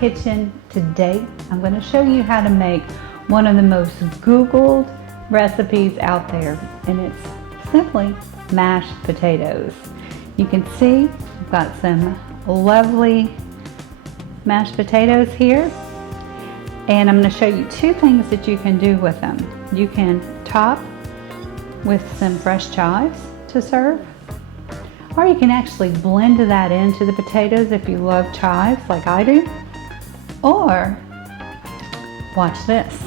kitchen today. I'm going to show you how to make one of the most Googled recipes out there, and it's simply mashed potatoes. You can see I've got some lovely mashed potatoes here, and I'm going to show you two things that you can do with them. You can top with some fresh chives to serve, or you can actually blend that into the potatoes if you love chives like I do. Or watch this.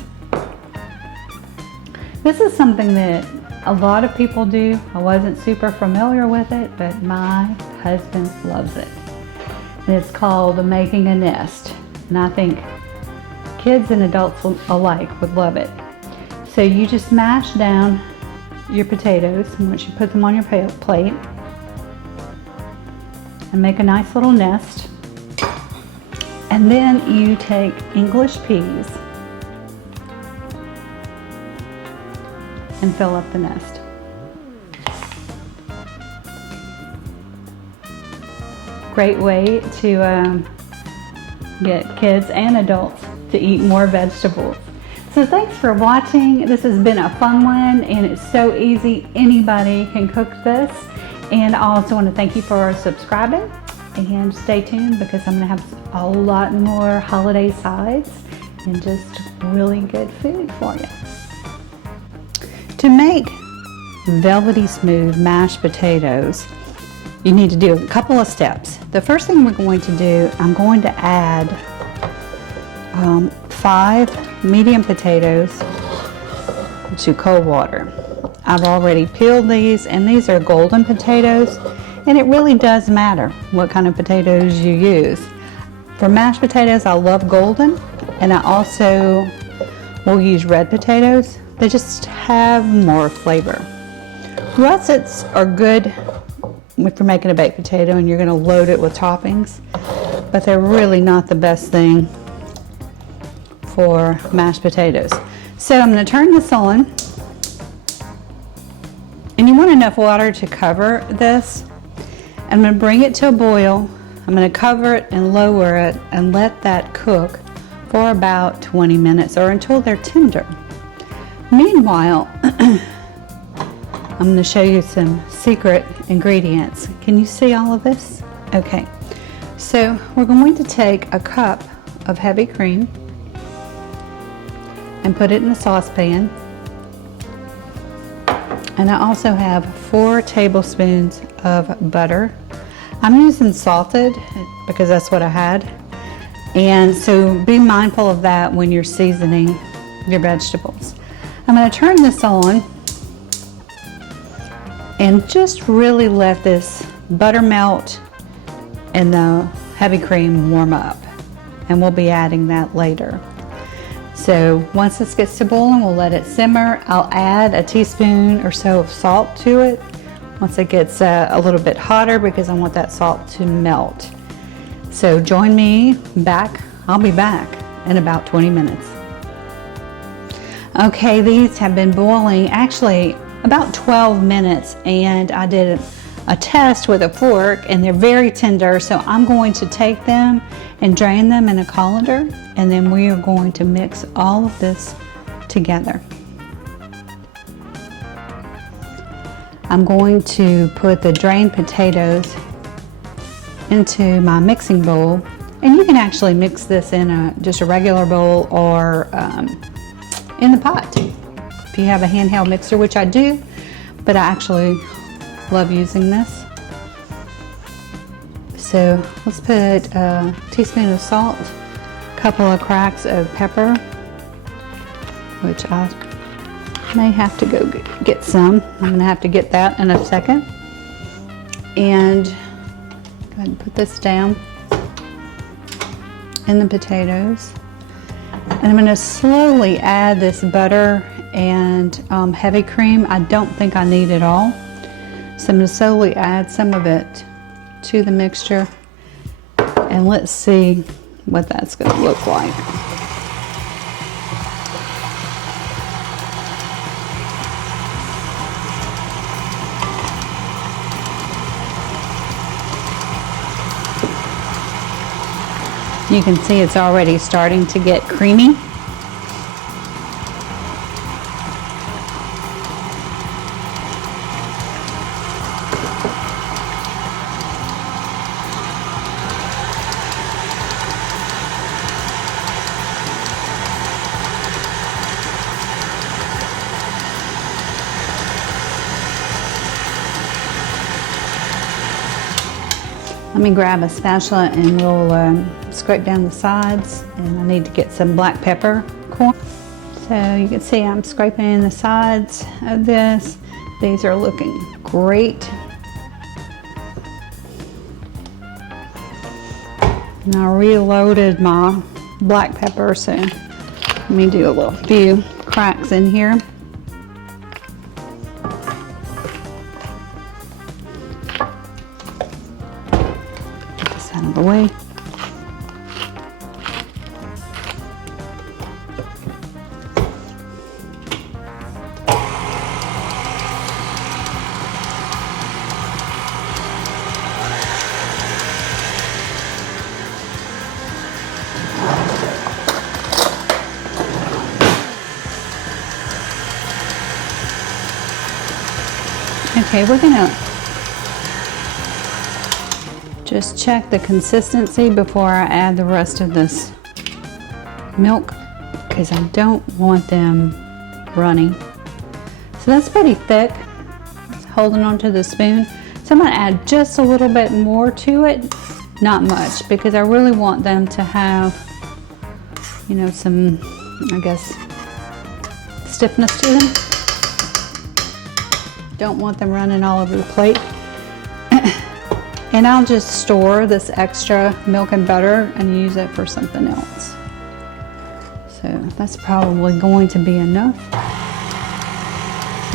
This is something that a lot of people do. I wasn't super familiar with it, but my husband loves it. And it's called making a nest. And I think kids and adults alike would love it. So you just mash down your potatoes once you put them on your plate and make a nice little nest. And then you take English peas and fill up the nest. Great way to get kids and adults to eat more vegetables. So thanks for watching. This has been a fun one, and it's so easy. Anybody can cook this. And I also want to thank you for subscribing, and stay tuned because I'm going to have a lot more holiday sides and just really good food for you. To make velvety smooth mashed potatoes, you need to do a couple of steps. The first thing we're going to do, I'm going to add 5 medium potatoes to cold water. I've already peeled these, and these are golden potatoes, and it really does matter what kind of potatoes you use. For mashed potatoes, I love golden, and I also will use red potatoes. They just have more flavor. Russets are good if you're making a baked potato and you're going to load it with toppings, but they're really not the best thing for mashed potatoes. So I'm going to turn this on, and you want enough water to cover this. I'm going to bring it to a boil. I'm going to cover it and lower it and let that cook for about 20 minutes or until they're tender. Meanwhile, I'm going to show you some secret ingredients. Can you see all of this? Okay, so we're going to take a cup of heavy cream and put it in a saucepan. And I also have 4 tablespoons of butter. I'm using salted because that's what I had. And so be mindful of that when you're seasoning your vegetables. I'm going to turn this on and just really let this butter melt and the heavy cream warm up. And we'll be adding that later. So once this gets to boiling, we'll let it simmer. I'll add a teaspoon or so of salt to it once it gets a little bit hotter because I want that salt to melt. So join me back. I'll be back in about 20 minutes. Okay, these have been boiling actually about 12 minutes, and I did a test with a fork, and they're very tender, so I'm going to take them and drain them in a colander, and then we are going to mix all of this together. I'm going to put the drained potatoes into my mixing bowl, and you can actually mix this in just a regular bowl or in the pot if you have a handheld mixer, which I do, but I actually love using this. So let's put a teaspoon of salt, a couple of cracks of pepper, which I may have to go get some. I'm going to have to get that in a second. And go ahead and put this down in the potatoes. And I'm going to slowly add this butter and heavy cream. I don't think I need it all. So I'm going to slowly add some of it to the mixture, and let's see what that's going to look like. You can see it's already starting to get creamy. Let me grab a spatula and we'll scrape down the sides. And I need to get some black pepper corn. So you can see I'm scraping the sides of this. These are looking great. And I reloaded my black pepper, so let me do a few cracks in here. Out of the way. Okay, we're gonna just check the consistency before I add the rest of this milk, because I don't want them runny. So that's pretty thick. Just holding onto the spoon. So I'm going to add just a little bit more to it, not much, because I really want them to have, you know, some, I guess, stiffness to them. Don't want them running all over the plate. And I'll just store this extra milk and butter and use it for something else. So that's probably going to be enough.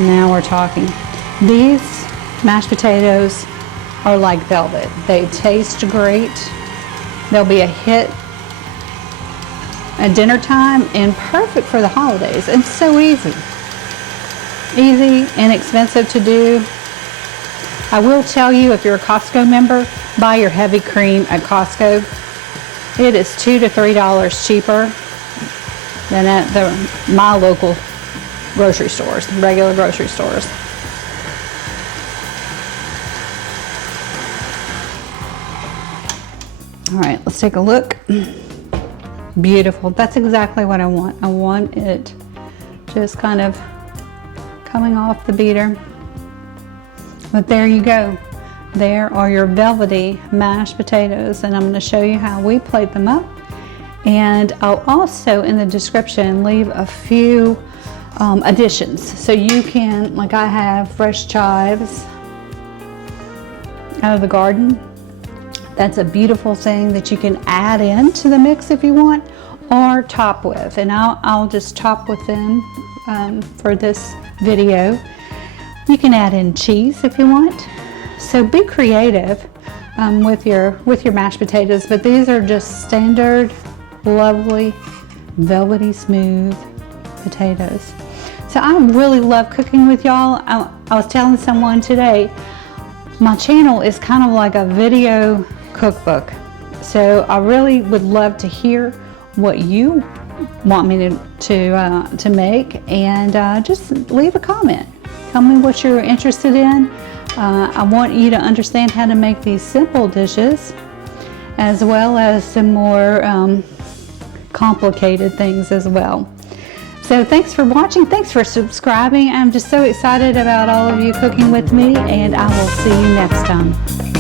Now we're talking. These mashed potatoes are like velvet. They taste great. They'll be a hit at dinner time and perfect for the holidays. It's so easy. Easy, inexpensive to do. I will tell you, if you're a Costco member, buy your heavy cream at Costco. It is $2 to $3 cheaper than at my local grocery stores, regular grocery stores. All right, let's take a look. Beautiful. That's exactly what I want. I want it just kind of coming off the beater. But there you go. There are your velvety mashed potatoes, and I'm going to show you how we plate them up. And I'll also, in the description, leave a few additions. So you can, like I have fresh chives out of the garden. That's a beautiful thing that you can add into the mix if you want, or top with. And I'll just top with them for this video. You can add in cheese if you want. So be creative with your mashed potatoes, but these are just standard, lovely, velvety smooth potatoes. So I really love cooking with y'all. I was telling someone today, my channel is kind of like a video cookbook. So I really would love to hear what you want me to make, and just leave a comment. Tell me what you're interested in. I want you to understand how to make these simple dishes, as well as some more complicated things as well. So thanks for watching. Thanks for subscribing. I'm just so excited about all of you cooking with me, and I will see you next time.